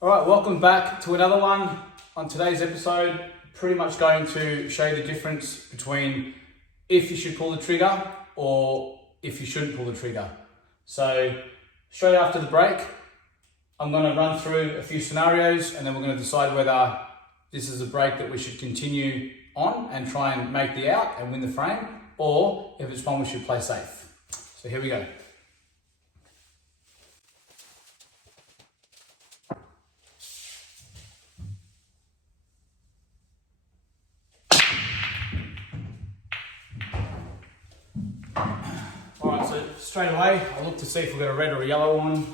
All right, welcome back to another one. On today's episode, pretty much going to show you the difference between if you should pull the trigger or if you shouldn't pull the trigger. So straight after the break, I'm going to run through a few scenarios and then we're going to decide whether this is a break that we should continue on and try and make the out and win the frame, or if it's one we should play safe. So here we go. Alright, so straight away, I'll look to see if we've got a red or a yellow on.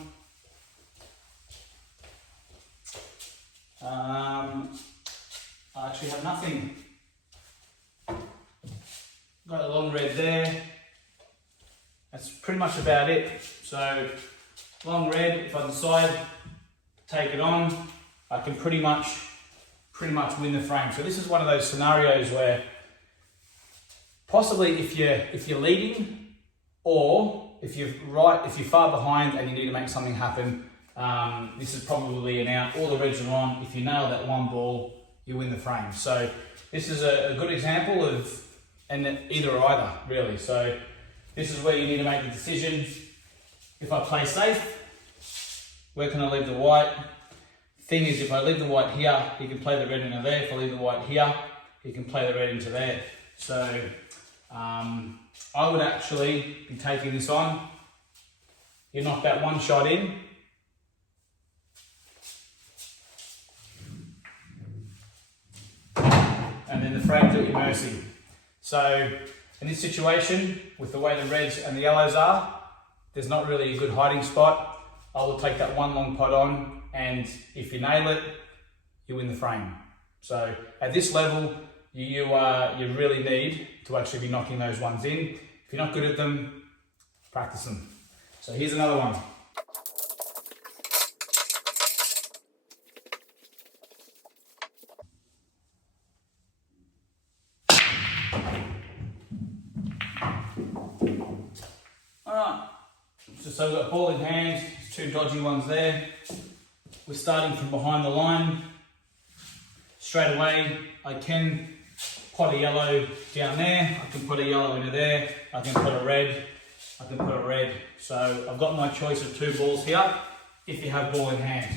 I actually have nothing. Got a long red there. That's pretty much about it. So, long red, if I decide to take it on, I can pretty much win the frame. So this is one of those scenarios where possibly if you're leading, or if you're far behind and you need to make something happen, this is probably an out. All the reds are on. If you nail that one ball, you win the frame. So this is a good example of either or either, really. So this is where you need to make the decision. If I play safe, where can I leave the white? Thing is, if I leave the white here, he can play the red into there. If I leave the white here, he can play the red into there. So I would actually be taking this on. You knock that one shot in. And then the frame's at your mercy. So in this situation, with the way the reds and the yellows are, there's not really a good hiding spot. I will take that one long pot on, and if you nail it, you win the frame. So at this level, you really need to actually be knocking those ones in. If you're not good at them, practice them. So here's another one. Alright, so we've got a ball in hand, there's two dodgy ones there. We're starting from behind the line. Straight away, I can pot a yellow down there, I can put a yellow into there, I can put a red, I can put a red. So I've got my choice of two balls here, if you have ball in hand.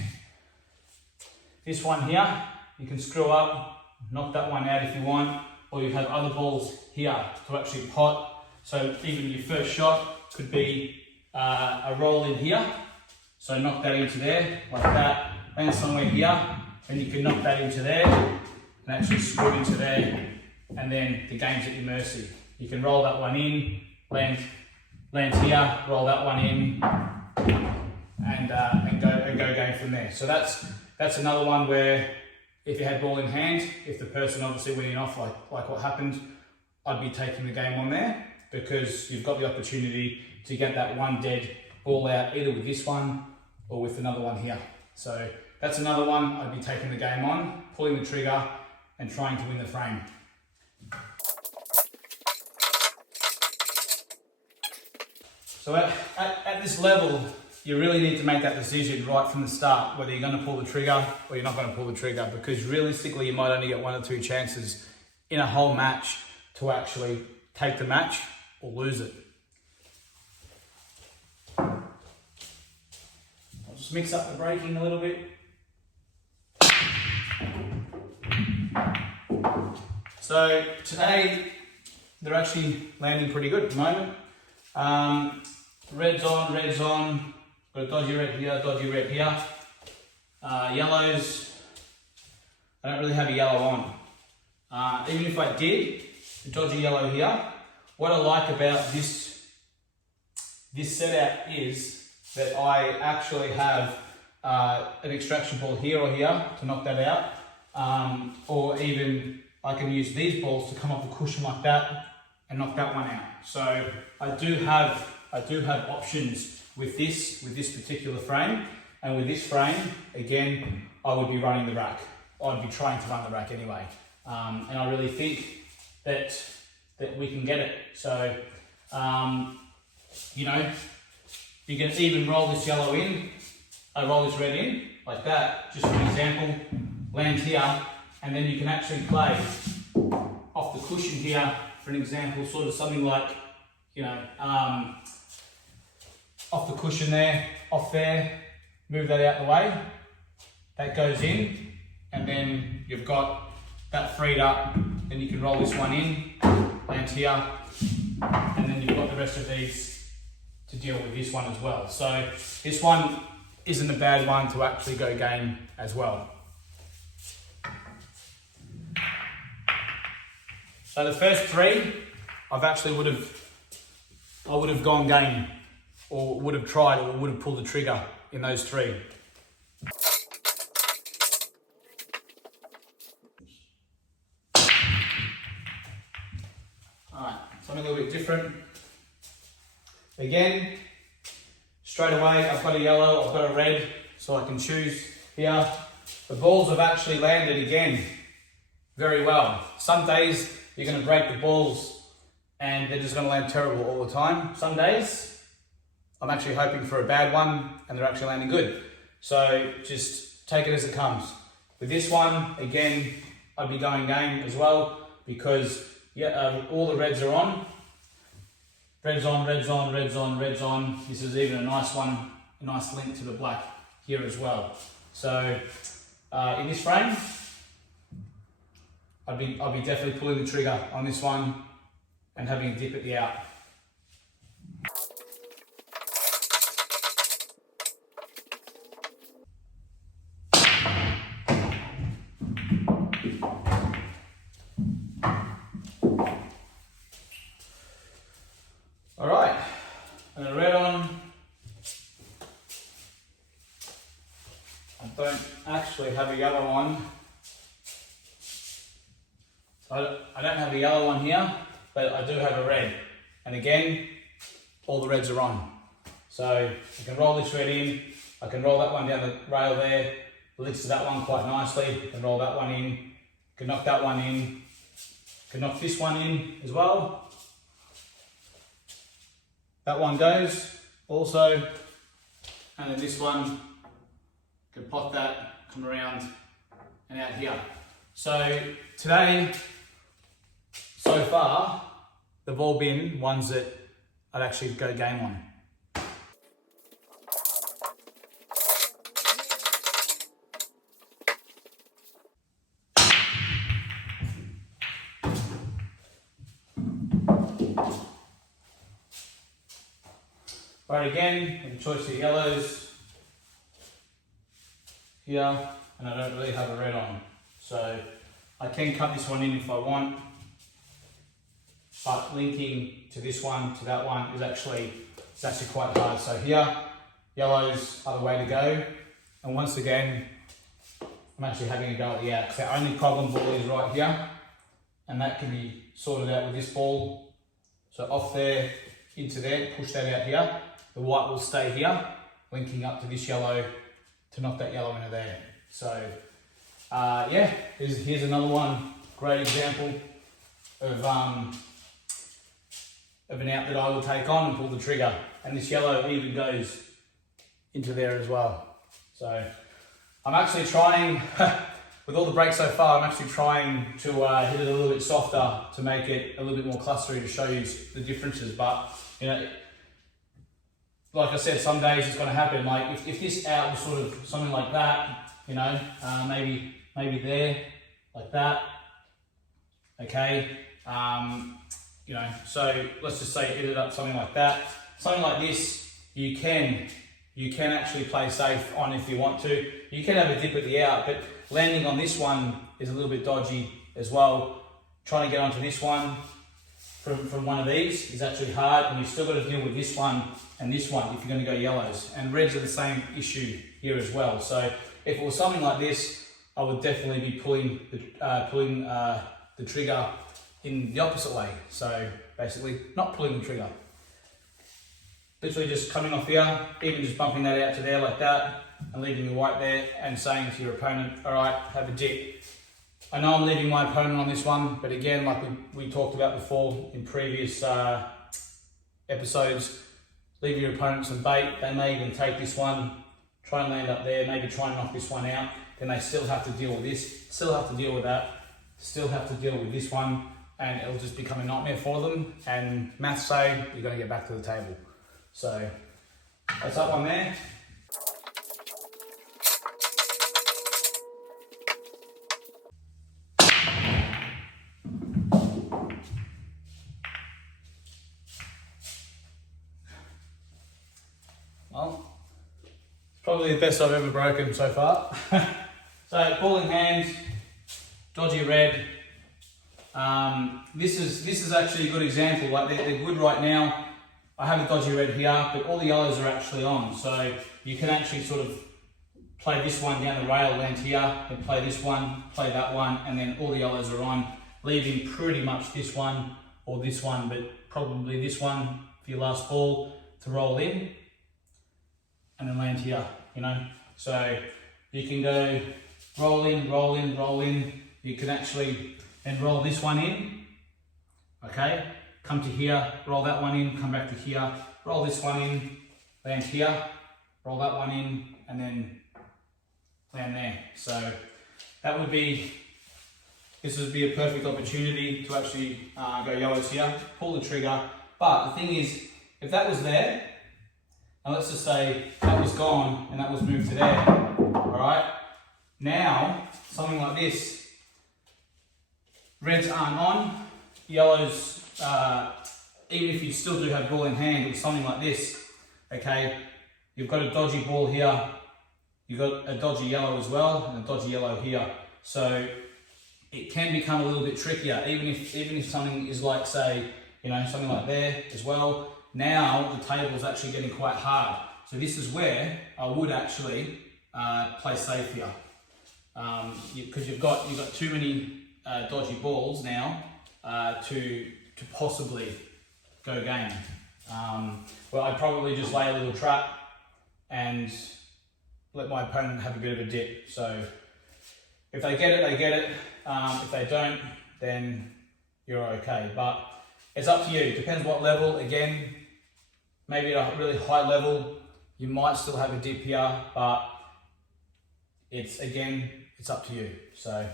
This one here, you can screw up, knock that one out if you want, or you have other balls here to actually pot. So even your first shot could be a roll in here. So knock that into there, like that, and somewhere here, and you can knock that into there, and actually screw into there, and then the game's at your mercy. You can roll that one in, land here, roll that one in, and go game from there. So that's another one where if you had ball in hand, if the person obviously winning off like what happened, I'd be taking the game on there, because you've got the opportunity to get that one dead ball out either with this one or with another one here. So that's another one I'd be taking the game on, pulling the trigger and trying to win the frame. So at this level, you really need to make that decision right from the start, whether you're going to pull the trigger or you're not going to pull the trigger, because realistically you might only get one or two chances in a whole match to actually take the match or lose it. I'll just mix up the braking a little bit. So today they're actually landing pretty good at the moment. Red's on, got a dodgy red here, yellows, I don't really have a yellow on. Even if I did, a dodgy yellow here, what I like about this setup is that I actually have an extraction ball here or here to knock that out, or even I can use these balls to come off the cushion like that and knock that one out. So I do have options with this particular frame, and with this frame, again, I would be running the rack. I'd be trying to run the rack anyway, and I really think that we can get it. So, you know, you can even roll this yellow in, I roll this red in, like that, just for an example, lands here, and then you can actually play off the cushion here, for an example, sort of something like, you know, off the cushion there, off there, move that out the way, that goes in, and then you've got that freed up, then you can roll this one in, lands here, and then you've got the rest of these to deal with this one as well. So this one isn't a bad one to actually go game as well. So the first three, I would have gone game, or would have tried, or would have pulled the trigger in those three. Alright, something a little bit different. Again, straight away I've got a yellow, I've got a red, so I can choose here. The balls have actually landed again very well. Some days you're going to break the balls and they're just going to land terrible all the time. Some days I'm actually hoping for a bad one and they're actually landing good. So just take it as it comes. With this one, again, I'd be going game as well because all the reds are on. Reds on, reds on, reds on, reds on. This is even a nice one, a nice link to the black here as well. So in this frame, I'll be definitely pulling the trigger on this one and having a dip at the out. All right, and a red on. I don't actually have a yellow one. I don't have a yellow one here, but I do have a red. And again, all the reds are on. So I can roll this red in, I can roll that one down the rail there, links to that one quite nicely, I can roll that one in, can knock that one in, can knock this one in as well. That one goes also, and then this one, can plot that, come around and out here. So today, so far, they've all been ones that I'd actually go game on. Right, again, with the choice of yellows here, and I don't really have a red on. So I can cut this one in if I want, but linking to this one, to that one, is actually quite hard. So here, yellows are the way to go. And once again, I'm actually having a go at the out. So the only problem ball is right here, and that can be sorted out with this ball. So off there, into there, push that out here. The white will stay here, linking up to this yellow to knock that yellow into there. So yeah, here's another one, great example of an out that I will take on and pull the trigger. And this yellow even goes into there as well. So I'm actually trying, with all the breaks so far, I'm actually trying to hit it a little bit softer to make it a little bit more clustery to show you the differences. But you know, like I said, some days it's going to happen. Like if this out was sort of something like that, you know, maybe there, like that, okay. You know, so let's just say it ended up something like that. Something like this, you can actually play safe on if you want to. You can have a dip at the out, but landing on this one is a little bit dodgy as well. Trying to get onto this one from one of these is actually hard, and you've still got to deal with this one and this one if you're going to go yellows. And reds are the same issue here as well. So if it was something like this, I would definitely be pulling the trigger in the opposite way. So basically not pulling the trigger. Literally just coming off here, even just bumping that out to there like that and leaving the white there and saying to your opponent, all right, have a dip. I know I'm leaving my opponent on this one, but again, like we talked about before in previous episodes, leave your opponent some bait. They may even take this one, try and land up there, maybe try and knock this one out, then they still have to deal with this, still have to deal with that, still have to deal with this one, and it'll just become a nightmare for them. And maths say you're going to get back to the table. So that's that one there. Well, it's probably the best I've ever broken so far. So ball in hand, dodgy red. This is actually a good example. Like they're good right now. I have a dodgy red here, but all the yellows are actually on. So you can actually sort of play this one down the rail, land here, then play this one, play that one, and then all the yellows are on, leaving pretty much this one or this one, but probably this one for your last ball to roll in, and then land here, you know. So you can go roll in, roll in, roll in. You can actually then roll this one in, okay? Come to here, roll that one in, come back to here, roll this one in, land here, roll that one in, and then land there. So that would be, this would be a perfect opportunity to actually go yellows here, pull the trigger. But the thing is, if that was there, and let's just say that was gone and that was moved to there, all right? Now, something like this, reds aren't on, yellows, even if you still do have ball in hand with something like this, okay, you've got a dodgy ball here, you've got a dodgy yellow as well, and a dodgy yellow here. So it can become a little bit trickier, even if something is like, say, you know, something like there as well. Now the table is actually getting quite hard. So this is where I would actually play safe here, because you've got too many dodgy balls now to possibly go game. Well, I'd probably just lay a little trap and let my opponent have a bit of a dip. So if they get it, they get it. If they don't, then you're okay. But it's up to you. Depends what level. Again, maybe at a really high level, you might still have a dip here, but it's up to you. So,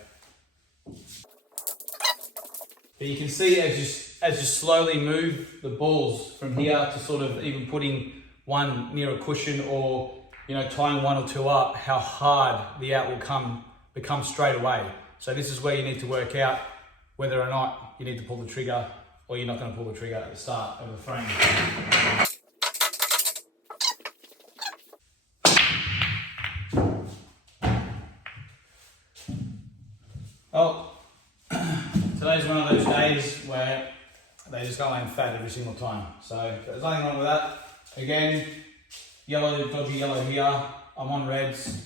but you can see as you slowly move the balls from here to sort of even putting one near a cushion, or you know, tying one or two up, how hard the out will become straight away. So this is where you need to work out whether or not you need to pull the trigger, or you're not going to pull the trigger at the start of the frame. Well, today's one of those days where they just go land fat every single time. So there's nothing wrong with that. Again, yellow, dodgy yellow here. I'm on reds.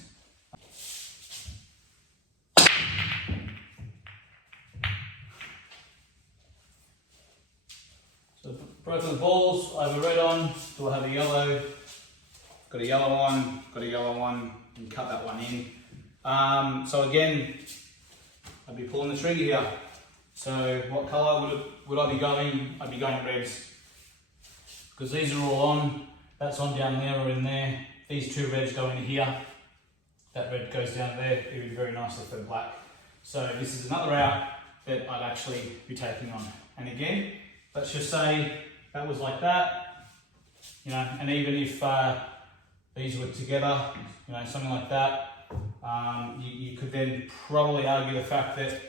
So broken the balls, I have a red on, do I have a yellow? Got a yellow on, got a yellow one, and cut that one in. So again, I'd be pulling the trigger here. So what colour would I be going? I'd be going reds. Because these are all on, that's on down there or in there. These two reds go in here. That red goes down there, it would be very nicely for black. So this is another route that I'd actually be taking on. And again, let's just say that was like that, you know, and even if these were together, you know, something like that, you could then probably argue the fact that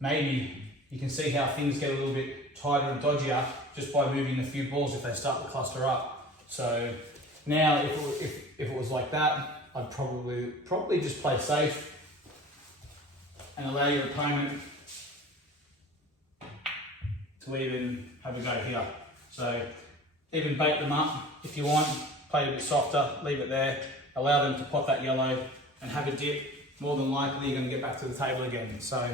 maybe you can see how things get a little bit tighter and dodgier just by moving a few balls if they start to cluster up. So now if it was like that, I'd probably just play safe and allow your opponent to even have a go here. So even bait them up if you want, play it a bit softer, leave it there, allow them to pot that yellow and have a dip. More than likely you're going to get back to the table again. So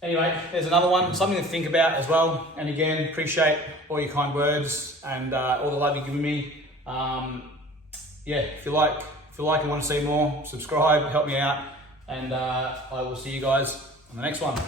anyway, there's another one, something to think about as well. And again, appreciate all your kind words and all the love you've given me. Yeah, if you like and want to see more, subscribe, help me out, and I will see you guys on the next one.